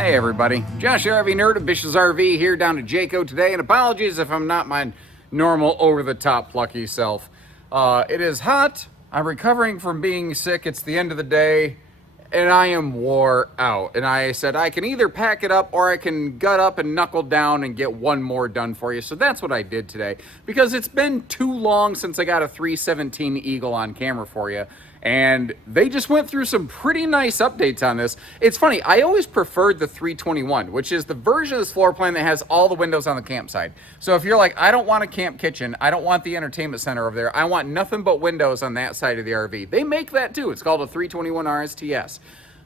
Hey everybody, Josh the RV Nerd of Bish's RV here down to Jayco today, and apologies if I'm not my normal over-the-top plucky self. It is hot, I'm recovering from being sick, it's the end of the day, and I am wore out. And I said I can either pack it up or I can gut up and knuckle down and get one more done for you. So that's what I did today, because it's been too long since I got a 317 Eagle on camera for you. And they just went through some pretty nice updates on this. It's funny, I always preferred the 321, which is the version of this floor plan that has all the windows on the campsite. So if you're like, I don't want a camp kitchen, I don't want the entertainment center over there, I want nothing but windows on that side of the RV. They make that too. It's called a 321 RSTS.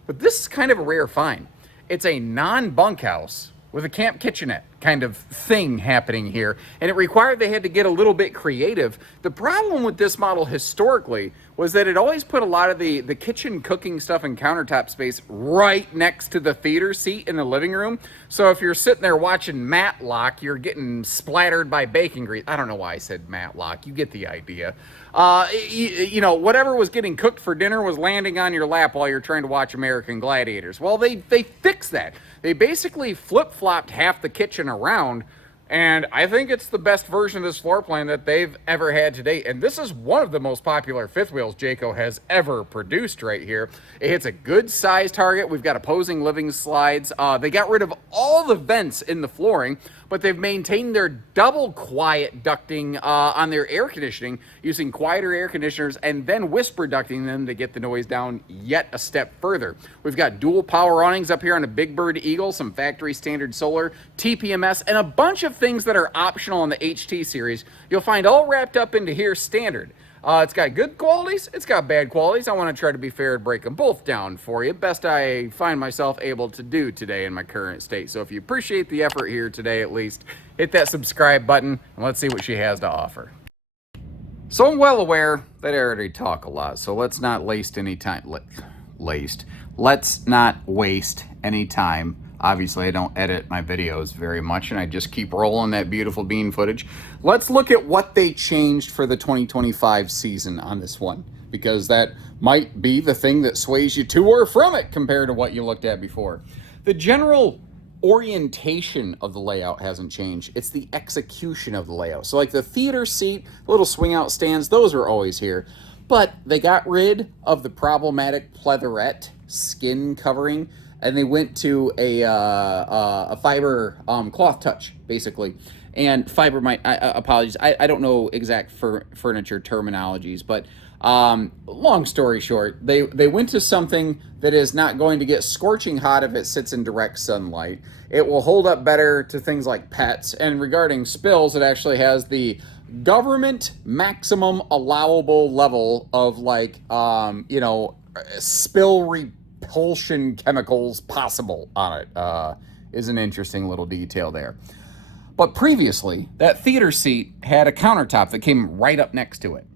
But this is kind of a rare find. It's a non-bunkhouse with a camp kitchenette kind of thing happening here, and it required they had to get a little bit creative. The problem with this model historically was that it always put a lot of the kitchen cooking stuff and countertop space right next to the theater seat in the living room. So if you're sitting there watching Matlock, you're getting splattered by bacon grease. I don't know why I said Matlock, you get the idea. You know, whatever was getting cooked for dinner was landing on your lap while you're trying to watch American Gladiators. Well, they fixed that. They basically flip-flopped half the kitchen around, and I think it's the best version of this floor plan that they've ever had to date. And this is one of the most popular fifth wheels Jayco has ever produced right here. It hits a good size target. We've got opposing living slides. They got rid of all the vents in the flooring, but they've maintained their double quiet ducting on their air conditioning, using quieter air conditioners and then whisper ducting them to get the noise down yet a step further. We've got dual power awnings up here on a Big Bird Eagle, some factory standard solar, TPMS, and a bunch of things that are optional in the HT series. You'll find all wrapped up into here standard. It's got good qualities, it's got bad qualities. I want to try to be fair and break them both down for you. Best I find myself able to do today in my current state. So if you appreciate the effort here today, at least, hit that subscribe button and let's see what she has to offer. So I'm well aware that I already talk a lot, so let's not waste any time. Let's not waste any time. Obviously, I don't edit my videos very much, and I just keep rolling that beautiful bean footage. Let's look at what they changed for the 2025 season on this one, because that might be the thing that sways you to or from it compared to what you looked at before. The general orientation of the layout hasn't changed. It's the execution of the layout. So like the theater seat, little swing out stands, those are always here. But they got rid of the problematic pleatherette skin covering, and they went to a fiber cloth touch, basically. And fiber apologies, I don't know exact furniture terminologies, but long story short, they went to something that is not going to get scorching hot if it sits in direct sunlight. It will hold up better to things like pets, and regarding spills, it actually has the government maximum allowable level of spill repulsion chemicals possible on it. Is an interesting little detail there. But previously, that theater seat had a countertop that came right up next to it.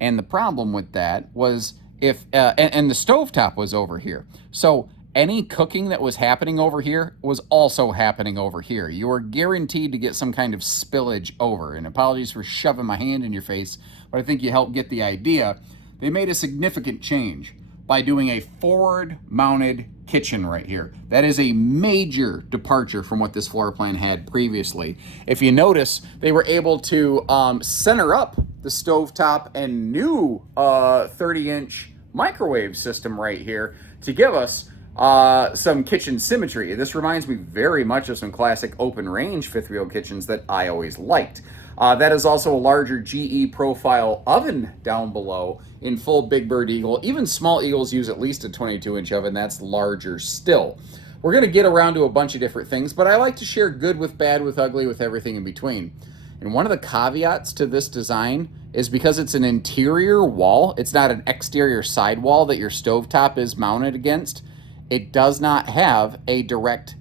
And the problem with that was and the stovetop was over here. So any cooking that was happening over here was also happening over here. You were guaranteed to get some kind of spillage over. And apologies for shoving my hand in your face, but I think you helped get the idea. They made a significant change by doing a forward-mounted kitchen right here. That is a major departure from what this floor plan had previously. If you notice, they were able to center up the stovetop and new 30-inch microwave system right here to give us some kitchen symmetry. This reminds me very much of some classic open range fifth wheel kitchens that I always liked. That is also a larger GE profile oven down below in full Big Bird Eagle. Even small Eagles use at least a 22-inch oven. That's larger still. We're going to get around to a bunch of different things, but I like to share good with bad with ugly with everything in between. And one of the caveats to this design is because it's an interior wall, it's not an exterior sidewall that your stovetop is mounted against, it does not have a direct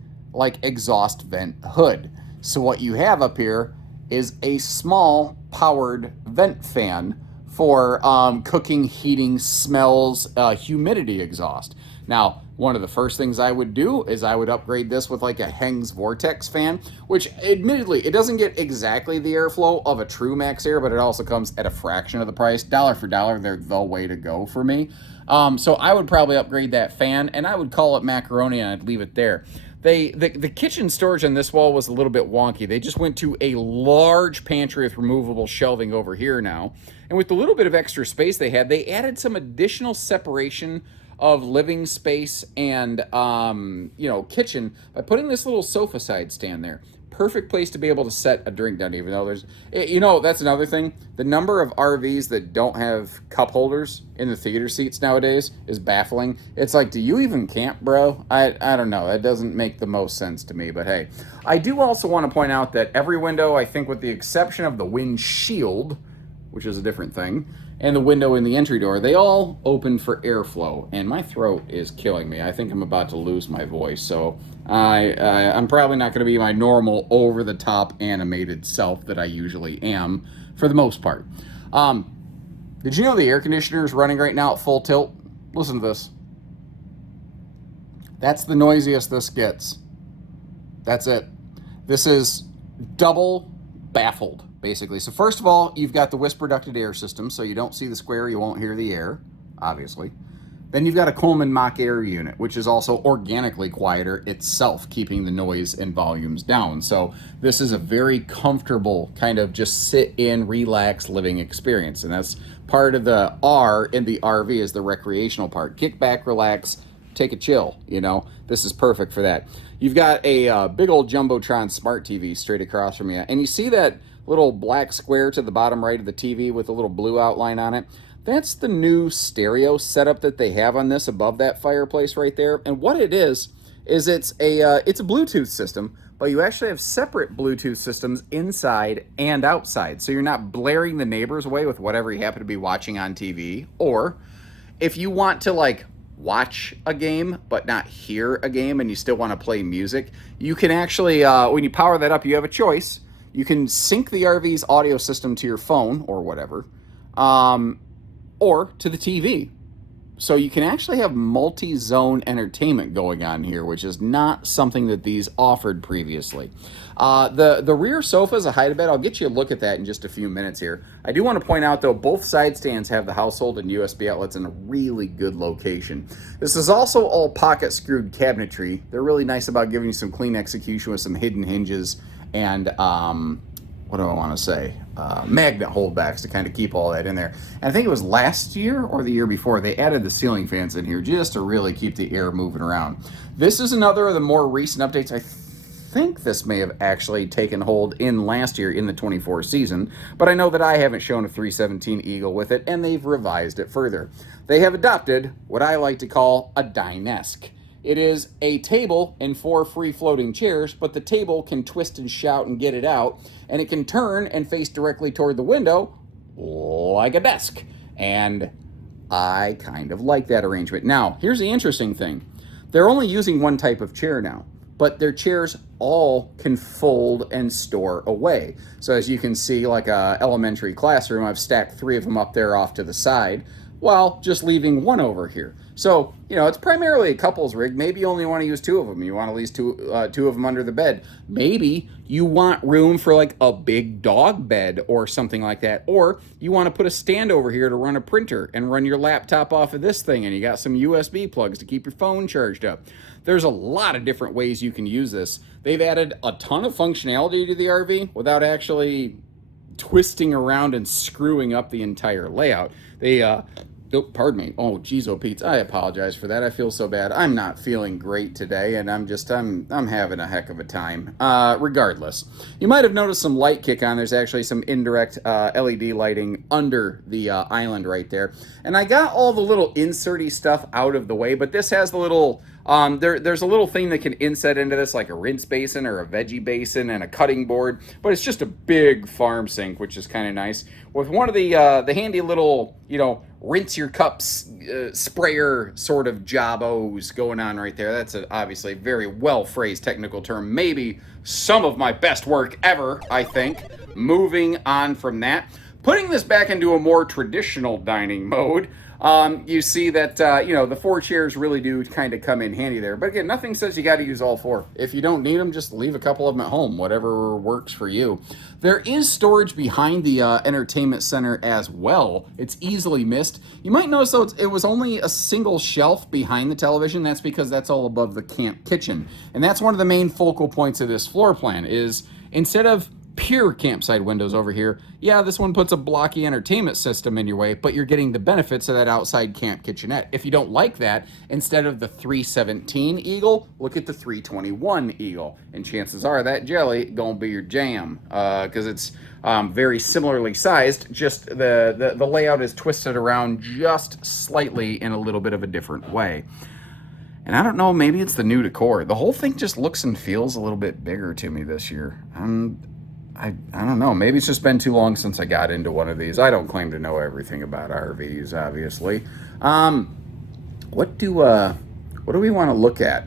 exhaust vent hood. So what you have up here is a small powered vent fan for cooking, heating, smells, humidity exhaust. Now, one of the first things I would do is I would upgrade this with a Heng's Vortex fan, which admittedly, it doesn't get exactly the airflow of a true Max Air, but it also comes at a fraction of the price. Dollar for dollar, they're the way to go for me. So I would probably upgrade that fan, and I would call it macaroni, and I'd leave it there. The kitchen storage on this wall was a little bit wonky. They just went to a large pantry with removable shelving over here now. And with the little bit of extra space they had, they added some additional separation of living space and, kitchen by putting this little sofa side stand there. Perfect place to be able to set a drink down, even though that's another thing. The number of RVs that don't have cup holders in the theater seats nowadays is baffling. It's like, do you even camp, bro? I don't know. That doesn't make the most sense to me, but hey. I do also want to point out that every window, I think with the exception of the windshield, which is a different thing, and the window in the entry door, they all open for airflow, and my throat is killing me. I think I'm about to lose my voice, so I'm probably not going to be my normal over-the-top animated self that I usually am, for the most part. Did you know the air conditioner is running right now at full tilt? Listen to this. That's the noisiest this gets. That's it. This is double baffled, basically. So first of all, you've got the whisper ducted air system, so you don't see the square, you won't hear the air, obviously. Then you've got a Coleman mock air unit, which is also organically quieter itself, keeping the noise and volumes down. So this is a very comfortable kind of just sit in, relax living experience. And that's part of the R in the RV is the recreational part. Kick back, relax, take a chill, This is perfect for that. You've got a big old Jumbotron smart TV straight across from you. And you see that little black square to the bottom right of the TV with a little blue outline on it? That's the new stereo setup that they have on this above that fireplace right there. And what it is it's a Bluetooth system, but you actually have separate Bluetooth systems inside and outside. So you're not blaring the neighbors away with whatever you happen to be watching on TV. Or if you want to watch a game but not hear a game and you still want to play music, you can actually, when you power that up, you have a choice. You can sync the RV's audio system to your phone or whatever, or to the TV. So you can actually have multi-zone entertainment going on here, which is not something that these offered previously. The rear sofa is a hide-a-bed. I'll get you a look at that in just a few minutes here. I do want to point out, though, both side stands have the household and USB outlets in a really good location. This is also all pocket-screwed cabinetry. They're really nice about giving you some clean execution with some hidden hinges and what do I want to say? Magnet holdbacks to kind of keep all that in there. And I think it was last year or the year before they added the ceiling fans in here just to really keep the air moving around. This is another of the more recent updates. I think this may have actually taken hold in last year in the 24 season, but I know that I haven't shown a 317 Eagle with it, and they've revised it further. They have adopted what I like to call a Dinesk. It is a table and 4 free-floating chairs, but the table can twist and shout and get it out, and it can turn and face directly toward the window like a desk. And I kind of like that arrangement. Now, here's the interesting thing. They're only using one type of chair now, but their chairs all can fold and store away. So as you can see, like a elementary classroom, I've stacked 3 of them up there off to the side, while just leaving 1 over here. So, it's primarily a couples rig. Maybe you only want to use 2 of them. You want at least two of them under the bed. Maybe you want room for a big dog bed or something like that. Or you want to put a stand over here to run a printer and run your laptop off of this thing, and you got some USB plugs to keep your phone charged up. There's a lot of different ways you can use this. They've added a ton of functionality to the RV without actually twisting around and screwing up the entire layout. Pardon me. Oh, geez, oh, Pete, I apologize for that. I feel so bad. I'm not feeling great today, and I'm having a heck of a time. Regardless, you might have noticed some light kick on. There's actually some indirect LED lighting under the island right there. And I got all the little inserty stuff out of the way, but this has the little, there's a little thing that can inset into this, like a rinse basin or a veggie basin and a cutting board, but it's just a big farm sink, which is kind of nice. With one of the handy little, rinse your cups sprayer sort of jobos going on right there. That's obviously a very well phrased technical term. Maybe some of my best work ever, I think. Moving on from that. Putting this back into a more traditional dining mode, you see that, the 4 chairs really do kind of come in handy there. But again, nothing says you got to use all 4. If you don't need them, just leave a couple of them at home, whatever works for you. There is storage behind the entertainment center as well. It's easily missed. You might notice, though, it was only a single shelf behind the television. That's because that's all above the camp kitchen. And that's one of the main focal points of this floor plan is instead of pure campsite windows over here, yeah, this one puts a blocky entertainment system in your way, but you're getting the benefits of that outside camp kitchenette. If you don't like that, instead of the 317 Eagle, look at the 321 Eagle, and chances are that jelly gonna be your jam, because it's very similarly sized, just the layout is twisted around just slightly in a little bit of a different way. And I don't know, maybe it's the new decor. The whole thing just looks and feels a little bit bigger to me this year. I don't know. Maybe it's just been too long since I got into one of these. I don't claim to know everything about RVs, obviously. What do we want to look at?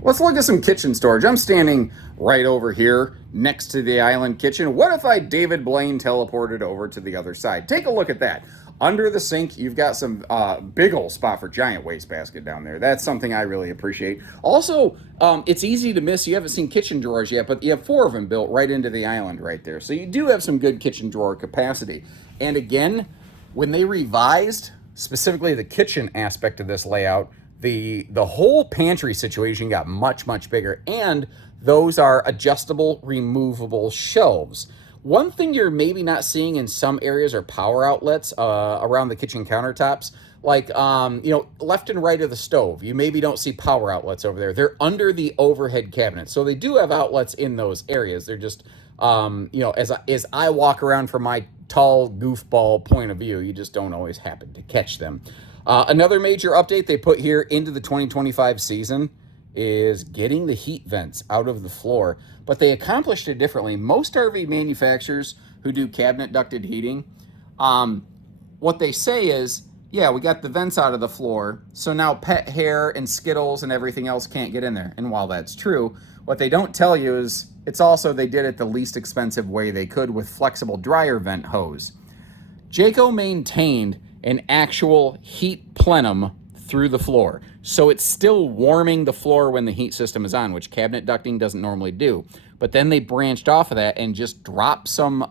Let's look at some kitchen storage. I'm standing right over here next to the island kitchen. What if I David Blaine teleported over to the other side? Take a look at that. Under the sink, you've got some big old spot for giant wastebasket down there. That's something I really appreciate. Also, it's easy to miss. You haven't seen kitchen drawers yet, but you have 4 of them built right into the island right there. So you do have some good kitchen drawer capacity. And again, when they revised specifically the kitchen aspect of this layout, the whole pantry situation got much, much bigger. And those are adjustable, removable shelves. One thing you're maybe not seeing in some areas are power outlets around the kitchen countertops. Like, left and right of the stove. You maybe don't see power outlets over there. They're under the overhead cabinet. So they do have outlets in those areas. They're just, as I walk around from my tall goofball point of view, you just don't always happen to catch them. Another major update they put here into the 2025 season is getting the heat vents out of the floor, but they accomplished it differently. Most RV manufacturers who do cabinet ducted heating, what they say is, yeah, we got the vents out of the floor, so now pet hair and Skittles and everything else can't get in there. And while that's true, what they don't tell you is it's also they did it the least expensive way they could with flexible dryer vent hose. Jayco maintained an actual heat plenum through the floor. So it's still warming the floor when the heat system is on, which cabinet ducting doesn't normally do. But then they branched off of that and just dropped some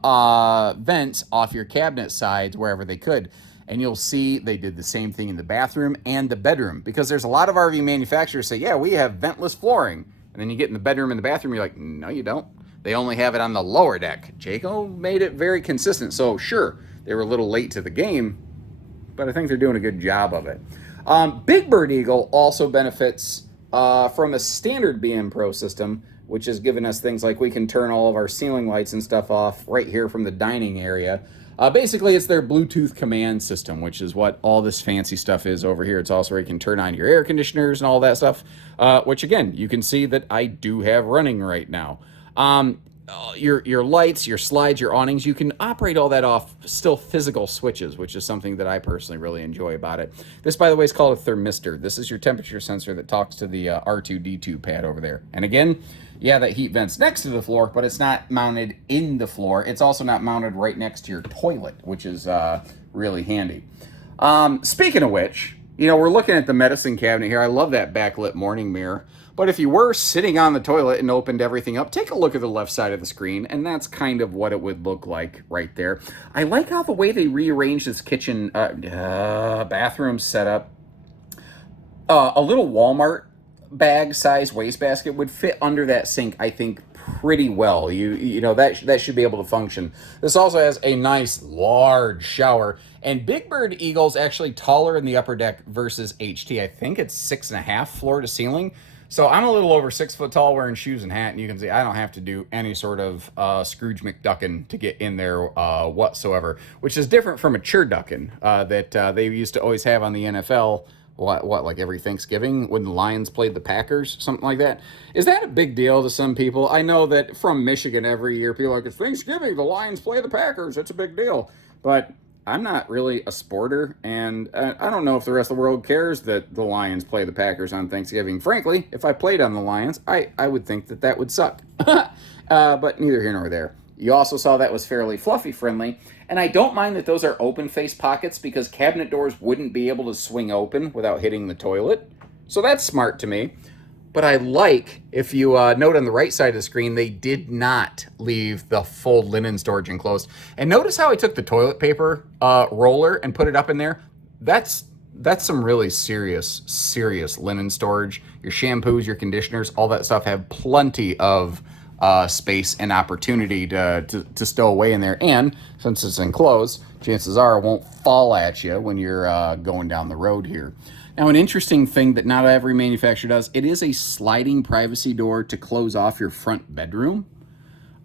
vents off your cabinet sides wherever they could. And you'll see they did the same thing in the bathroom and the bedroom, because there's a lot of RV manufacturers say, yeah, we have ventless flooring. And then you get in the bedroom and the bathroom, you're like, no, you don't. They only have it on the lower deck. Jayco made it very consistent. So sure, they were a little late to the game, but I think they're doing a good job of it. Big Bird Eagle also benefits from a standard BM Pro system, which has given us things like we can turn all of our ceiling lights and stuff off right here from the dining area. Basically, it's their Bluetooth command system, which is what all this fancy stuff is over here. It's also where you can turn on your air conditioners and all that stuff, which, again, you can see that I do have running right now. Your lights, your slides, your awnings, you can operate all that off still physical switches, which is something that I personally really enjoy about it. This, by the way, is called a thermistor. This is your temperature sensor that talks to the R2-D2 pad over there. And again, yeah, that heat vent's next to the floor, but it's not mounted in the floor. It's also not mounted right next to your toilet, which is really handy. Speaking of which, we're looking at the medicine cabinet here. I love that backlit morning mirror. But if you were sitting on the toilet and opened everything up, take a look at the left side of the screen, and that's kind of what it would look like right there. I like how the way they rearranged this kitchen bathroom setup. A little Walmart bag size wastebasket would fit under that sink, I think, pretty well. That should be able to function. This also has a nice large shower, and Big Bird Eagle's actually taller in the upper deck versus HT. I think it's 6.5 floor to ceiling. So I'm a little over 6 foot tall wearing shoes and hat, and you can see I don't have to do any sort of Scrooge McDuckin to get in there whatsoever, which is different from a churduckin that they used to always have on the NFL. Like every Thanksgiving when the Lions played the Packers, something like that. Is that a big deal to some people? I know that from Michigan every year, people are like, it's Thanksgiving, the Lions play the Packers, it's a big deal. But I'm not really a sporter, and I don't know if the rest of the world cares that the Lions play the Packers on Thanksgiving. Frankly, if I played on the Lions, I would think that would suck. But neither here nor there. You also saw that was fairly fluffy friendly. And I don't mind that those are open face pockets because cabinet doors wouldn't be able to swing open without hitting the toilet. So that's smart to me. But I like, if you note on the right side of the screen, they did not leave the full linen storage enclosed. And notice how I took the toilet paper roller and put it up in there. That's some really serious linen storage. Your shampoos, your conditioners, all that stuff have plenty of space and opportunity to stow away in there. And since it's enclosed, chances are it won't fall at you when you're going down the road here. Now, an interesting thing that not every manufacturer does, it is a sliding privacy door to close off your front bedroom.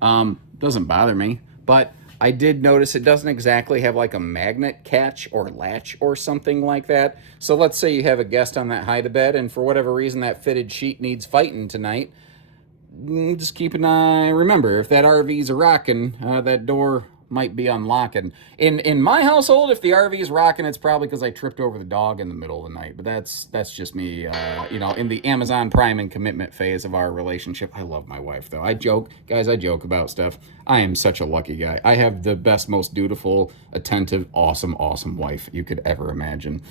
Doesn't bother me, but I did notice it doesn't exactly have like a magnet catch or latch or something like that. So let's say you have a guest on that hide-a-bed and for whatever reason that fitted sheet needs fighting tonight. Just keep an eye. Remember, if that RV's a rocking, that door might be unlocking. In my household, if the RV is rocking, it's probably because I tripped over the dog in the middle of the night. But that's just me, in the Amazon Prime and commitment phase of our relationship. I love my wife, though. I joke about stuff. I am such a lucky guy. I have the best, most dutiful, attentive, awesome wife you could ever imagine.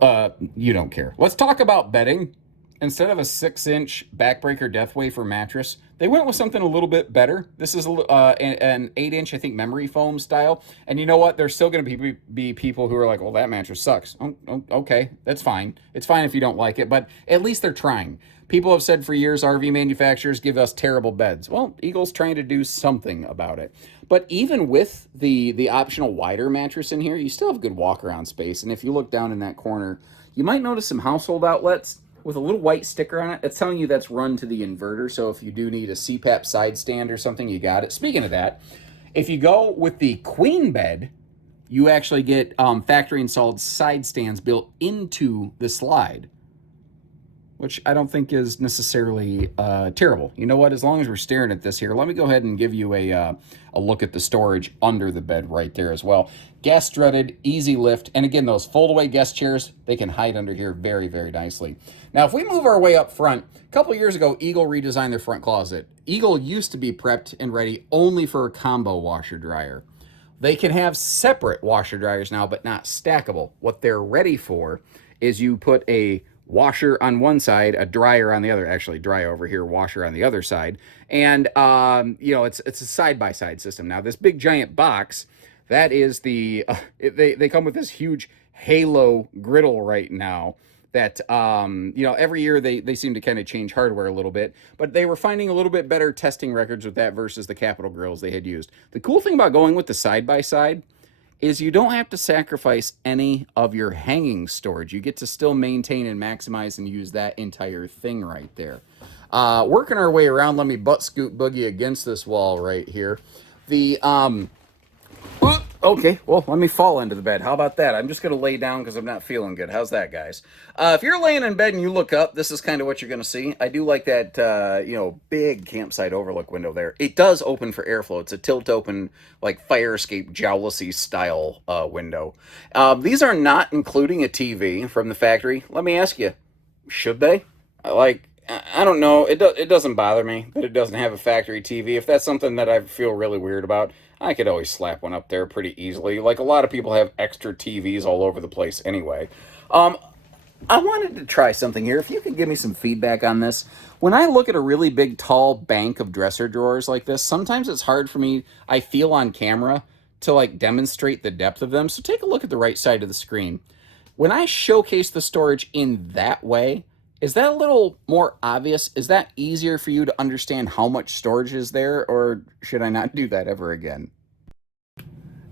You don't care. Let's talk about bedding. Instead of a 6-inch backbreaker death wafer mattress, they went with something a little bit better. This is an 8-inch, I think, memory foam style. And you know what? There's still going to be people who are like, well, that mattress sucks. Oh, okay, that's fine. It's fine if you don't like it, but at least they're trying. People have said for years, RV manufacturers give us terrible beds. Well, Eagle's trying to do something about it. But even with the optional wider mattress in here, you still have good walk-around space. And if you look down in that corner, you might notice some household outlets with a little white sticker on it. That's telling you that's run to the inverter. So if you do need a CPAP side stand or something, you got it. Speaking of that, if you go with the queen bed, you actually get factory installed side stands built into the slide, which I don't think is necessarily terrible. You know what? As long as we're staring at this here, let me go ahead and give you a look at the storage under the bed right there as well. Gas strutted, easy lift, and again, those fold-away guest chairs, they can hide under here very, very nicely. Now, if we move our way up front, a couple of years ago, Eagle redesigned their front closet. Eagle used to be prepped and ready only for a combo washer-dryer. They can have separate washer-dryers now, but not stackable. What they're ready for is you put a washer on one side, a dryer on the other, actually dry over here, washer on the other side. And, it's a side-by-side system. Now, this big giant box, that is they come with this huge Halo griddle right now that, every year they seem to kind of change hardware a little bit, but they were finding a little bit better testing records with that versus the Capital grills they had used. The cool thing about going with the side-by-side is you don't have to sacrifice any of your hanging storage. You get to still maintain and maximize and use that entire thing right there. Working our way around, let me butt scoot boogie against this wall right here. Okay, well, let me fall into the bed. How about that? I'm just going to lay down because I'm not feeling good. How's that, guys? If you're laying in bed and you look up, this is kind of what you're going to see. I do like that, big campsite overlook window there. It does open for airflow. It's a tilt-open, like fire escape jealousy style window. These are not including a TV from the factory. Let me ask you, should they? I don't know. It doesn't bother me that it doesn't have a factory TV. If that's something that I feel really weird about, I could always slap one up there pretty easily. Like, a lot of people have extra TVs all over the place anyway. I wanted to try something here. If you could give me some feedback on this. When I look at a really big, tall bank of dresser drawers like this, sometimes it's hard for me, I feel on camera, to demonstrate the depth of them. So take a look at the right side of the screen. When I showcase the storage in that way, is that a little more obvious? Is that easier for you to understand how much storage is there, or should I not do that ever again?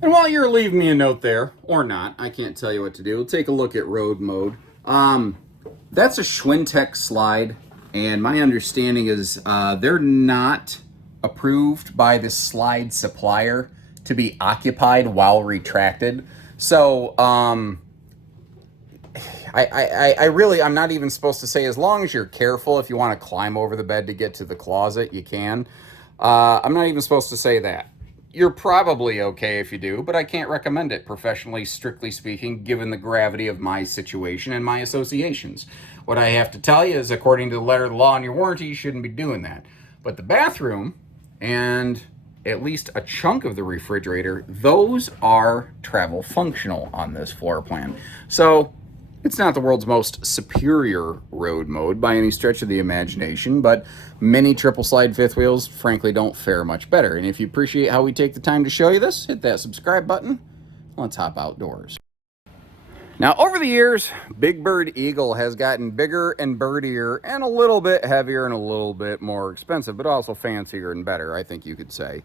And while you're leaving me a note there, or not, I can't tell you what to do. We'll take a look at road mode. That's a Schwintek slide, and my understanding is they're not approved by the slide supplier to be occupied while retracted. So, I'm not even supposed to say, as long as you're careful, if you want to climb over the bed to get to the closet, you can. I'm not even supposed to say that. You're probably okay if you do, but I can't recommend it professionally, strictly speaking, given the gravity of my situation and my associations. What I have to tell you is, according to the letter of the law and your warranty, you shouldn't be doing that. But the bathroom and at least a chunk of the refrigerator, those are travel functional on this floor plan. So it's not the world's most superior road mode by any stretch of the imagination, but many triple slide fifth wheels frankly don't fare much better. And if you appreciate how we take the time to show you this, hit that subscribe button. Let's hop outdoors. Now, over the years, Big Bird Eagle has gotten bigger and birdier and a little bit heavier and a little bit more expensive, but also fancier and better, I think you could say.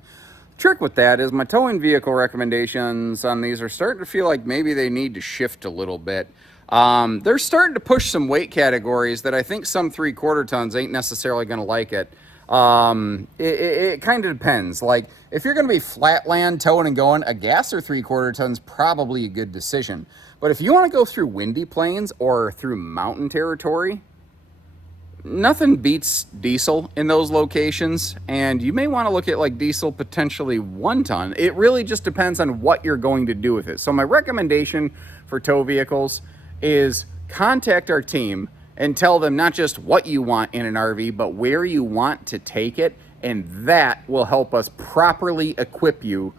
The trick with that is my towing vehicle recommendations on these are starting to feel like maybe they need to shift a little bit. They're starting to push some weight categories that I think some 3/4 tons ain't necessarily going to like it. It kind of depends. Like, if you're going to be flatland towing and going, a gas or 3/4 tons probably a good decision. But if you want to go through windy plains or through mountain territory, nothing beats diesel in those locations, and you may want to look at like diesel potentially 1 ton. It really just depends on what you're going to do with it. So my recommendation for tow vehicles is contact our team and tell them not just what you want in an RV, but where you want to take it, and that will help us properly equip you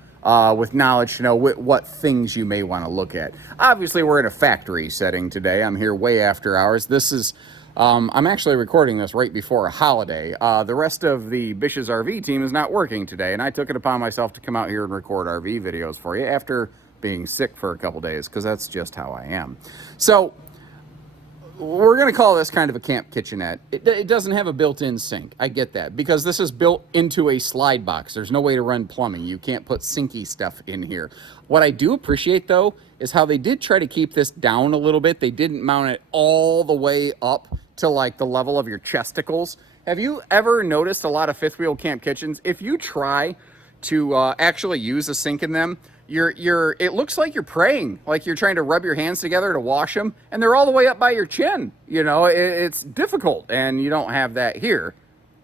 with knowledge to know what things you may want to look at. Obviously, we're in a factory setting today. I'm here way after hours. This is, I'm actually recording this right before a holiday. The rest of the Bish's RV team is not working today, and I took it upon myself to come out here and record RV videos for you after being sick for a couple days, because that's just how I am. So we're going to call this kind of a camp kitchenette. It doesn't have a built-in sink. I get that, because this is built into a slide box. There's no way to run plumbing. You can't put sinky stuff in here. What I do appreciate, though, is how they did try to keep this down a little bit. They didn't mount it all the way up to like the level of your chesticles. Have you ever noticed a lot of fifth wheel camp kitchens? If you try to actually use a sink in them, it looks like you're praying, like you're trying to rub your hands together to wash them, and they're all the way up by your chin. You know, it's difficult, and you don't have that here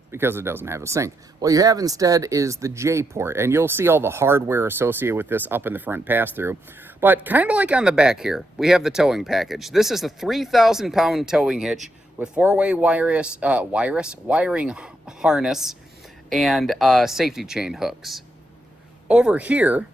because it doesn't have a sink. What you have instead is the J port, and you'll see all the hardware associated with this up in the front pass-through. But kind of like on the back here, we have the towing package. This is the 3,000-pound towing hitch with four-way wiring harness and safety chain hooks. Over here,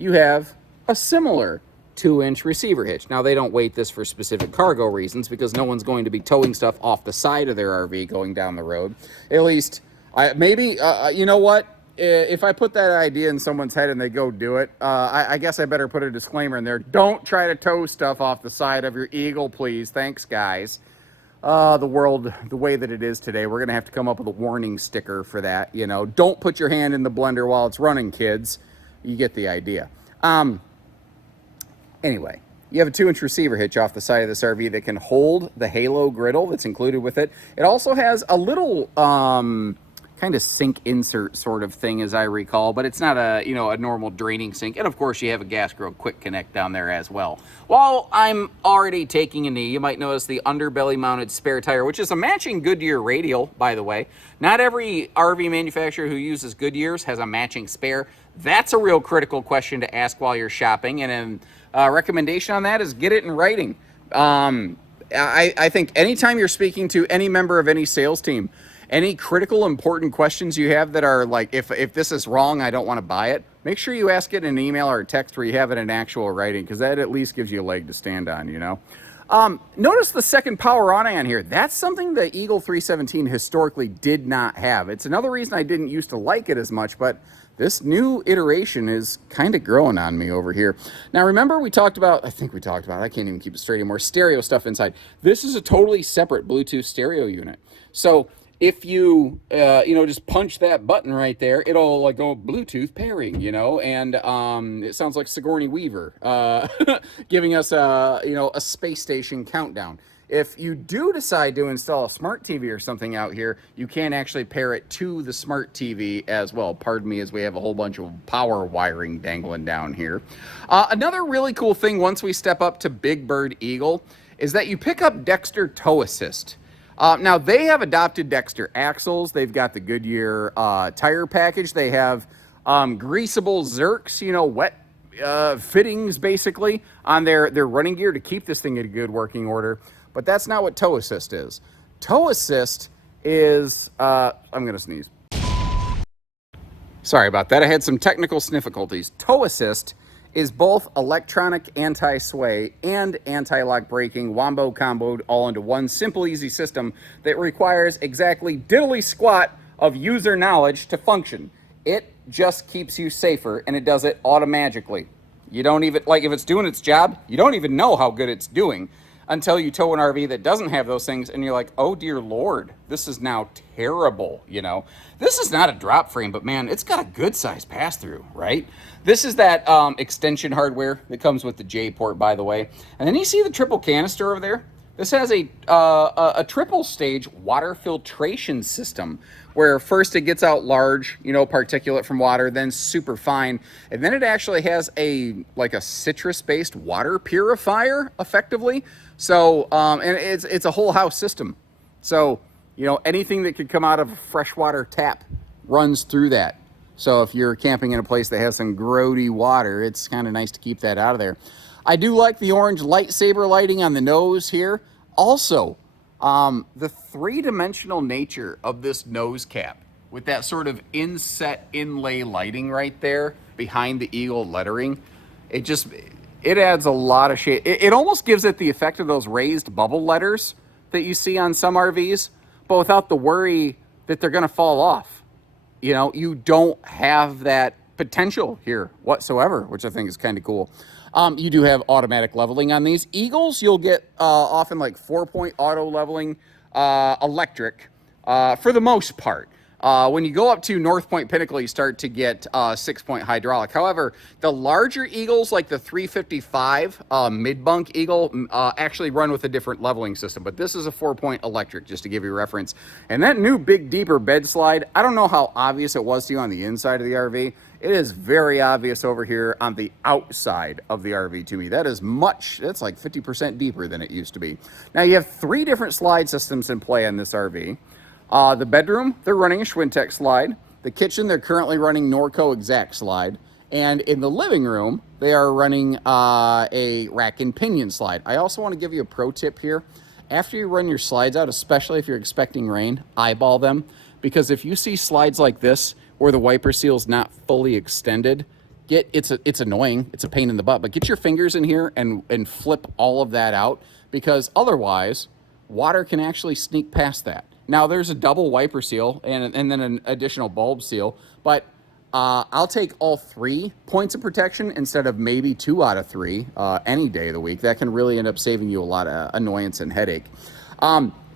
you have a similar 2-inch receiver hitch. Now, they don't weight this for specific cargo reasons because no one's going to be towing stuff off the side of their RV going down the road. At least, you know what? If I put that idea in someone's head and they go do it, I guess I better put a disclaimer in there. Don't try to tow stuff off the side of your Eagle, please. Thanks, guys. The world, the way that it is today, we're going to have to come up with a warning sticker for that. You know, don't put your hand in the blender while it's running, kids. You get the idea. Anyway, you have a 2-inch receiver hitch off the side of this RV that can hold the Halo griddle that's included with it. It also has a little kind of sink insert sort of thing, as I recall, but it's not a normal draining sink. And of course, you have a gas grill quick connect down there as well. While I'm already taking a knee, you might notice the underbelly mounted spare tire, which is a matching Goodyear radial, by the way. Not every RV manufacturer who uses Goodyears has a matching spare. That's a real critical question to ask while you're shopping, and a recommendation on that is get it in writing. I think anytime you're speaking to any member of any sales team, any critical important questions you have that are like, if this is wrong, I don't want to buy it, make sure you ask it in an email or a text where you have it in actual writing, because that at least gives you a leg to stand on, you know. Notice the second power awning on here. That's something the Eagle 317 historically did not have. It's another reason I didn't used to like it as much, but this new iteration is kind of growing on me over here. Now, remember I can't even keep it straight anymore, stereo stuff inside. This is a totally separate Bluetooth stereo unit. So if you, just punch that button right there, it'll like go Bluetooth pairing, and it sounds like Sigourney Weaver giving us a space station countdown. If you do decide to install a smart TV or something out here, you can actually pair it to the smart TV as well. Pardon me, as we have a whole bunch of power wiring dangling down here. Another really cool thing once we step up to Big Bird Eagle is that you pick up Dexter Tow Assist. Now, they have adopted Dexter axles. They've got the Goodyear tire package. They have greasable Zerks, wet fittings, basically, on their running gear to keep this thing in good working order. But that's not what Tow Assist is. Tow Assist is, I'm going to sneeze. Sorry about that. I had some technical difficulties. Tow assist is both electronic anti-sway and anti-lock braking, wombo comboed all into one simple, easy system that requires exactly diddly squat of user knowledge to function. It just keeps you safer, and it does it automatically. You don't even, like, if it's doing its job, you don't even know how good it's doing until you tow an RV that doesn't have those things, and you're like, oh dear Lord, this is now terrible, you know? This is not a drop frame, but man, it's got a good size pass-through, right? This is that extension hardware that comes with the J port, by the way. And then you see the triple canister over there? This has a triple stage water filtration system where first it gets out large, you know, particulate from water, then super fine. And then it actually has like a citrus-based water purifier, effectively. So, and it's a whole house system. So, you know, anything that could come out of a freshwater tap runs through that. So if you're camping in a place that has some grody water, it's kind of nice to keep that out of there. I do like the orange lightsaber lighting on the nose here. Also, the three-dimensional nature of this nose cap with that sort of inset inlay lighting right there behind the eagle lettering, it adds a lot of shade. It almost gives it the effect of those raised bubble letters that you see on some RVs, but without the worry that they're gonna fall off. You know, you don't have that potential here whatsoever, which I think is kind of cool. You do have automatic leveling on these. Eagles, you'll get often like 4-point auto leveling electric for the most part. When you go up to North Point Pinnacle, you start to get 6-point hydraulic. However, the larger Eagles, like the 355 mid-bunk Eagle, actually run with a different leveling system. But this is a 4-point electric, just to give you reference. And that new big, deeper bed slide, I don't know how obvious it was to you on the inside of the RV. It is very obvious over here on the outside of the RV to me. That's like 50% deeper than it used to be. Now, you have 3 different slide systems in play on this RV. The bedroom, they're running a Schwintek slide. The kitchen, they're currently running Norco Exact slide. And in the living room, they are running a rack and pinion slide. I also want to give you a pro tip here. After you run your slides out, especially if you're expecting rain, eyeball them. Because if you see slides like this, where the wiper seal's not fully extended, it's annoying. It's a pain in the butt. But get your fingers in here and flip all of that out. Because otherwise, water can actually sneak past that. Now, there's a double wiper seal and then an additional bulb seal, but I'll take all 3 points of protection instead of maybe 2 out of 3 any day of the week. That can really end up saving you a lot of annoyance and headache.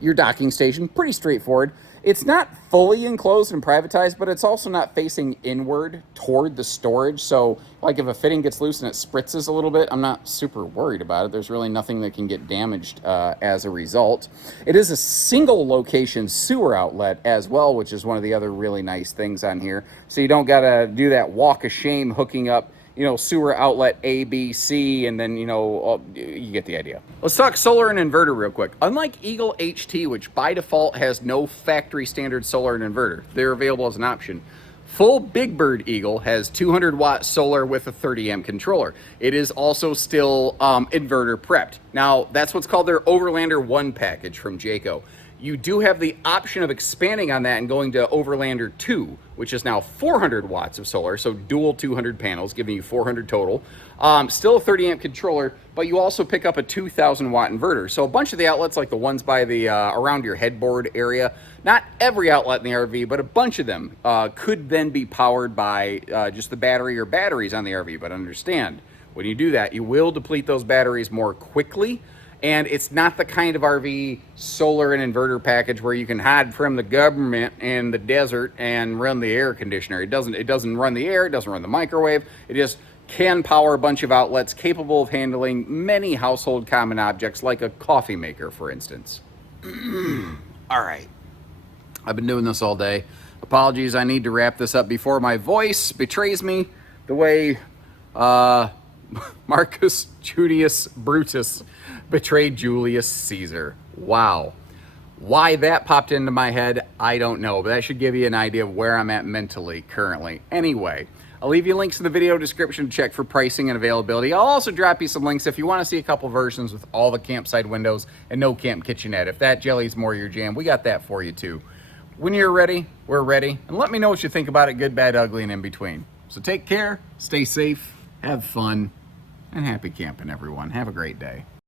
Your docking station, pretty straightforward. It's not fully enclosed and privatized, but it's also not facing inward toward the storage. So, like if a fitting gets loose and it spritzes a little bit, I'm not super worried about it. There's really nothing that can get damaged as a result. It is a single location sewer outlet as well, which is one of the other really nice things on here. So you don't gotta do that walk of shame hooking up, you know, sewer outlet A, B, C, and then, you know, you get the idea. Let's talk solar and inverter real quick. Unlike Eagle HT, which by default has no factory standard solar and inverter, they're available as an option. Full Big Bird Eagle has 200-watt solar with a 30-amp controller. It is also still inverter prepped. Now, that's what's called their Overlander 1 package from Jayco. You do have the option of expanding on that and going to Overlander 2, which is now 400 watts of solar, so dual 200 panels, giving you 400 total. Still a 30-amp controller, but you also pick up a 2,000-watt inverter. So a bunch of the outlets, like the ones by the around your headboard area, not every outlet in the RV, but a bunch of them could then be powered by just the battery or batteries on the RV. But understand, when you do that, you will deplete those batteries more quickly. And it's not the kind of RV solar and inverter package where you can hide from the government in the desert and run the air conditioner. It doesn't run the air, it doesn't run the microwave. It just can power a bunch of outlets capable of handling many household common objects like a coffee maker, for instance. All right. I've been doing this all day. Apologies, I need to wrap this up before my voice betrays me the way Marcus Junius Brutus betrayed Julius Caesar. Wow. Why that popped into my head, I don't know, but that should give you an idea of where I'm at mentally currently. Anyway, I'll leave you links in the video description to check for pricing and availability. I'll also drop you some links if you want to see a couple versions with all the campsite windows and no camp kitchenette. If that jelly's more your jam, we got that for you too. when you're ready, we're ready. And let me know what you think about it, good, bad, ugly, and in between. So take care, stay safe, have fun, and happy camping, everyone. Have a great day.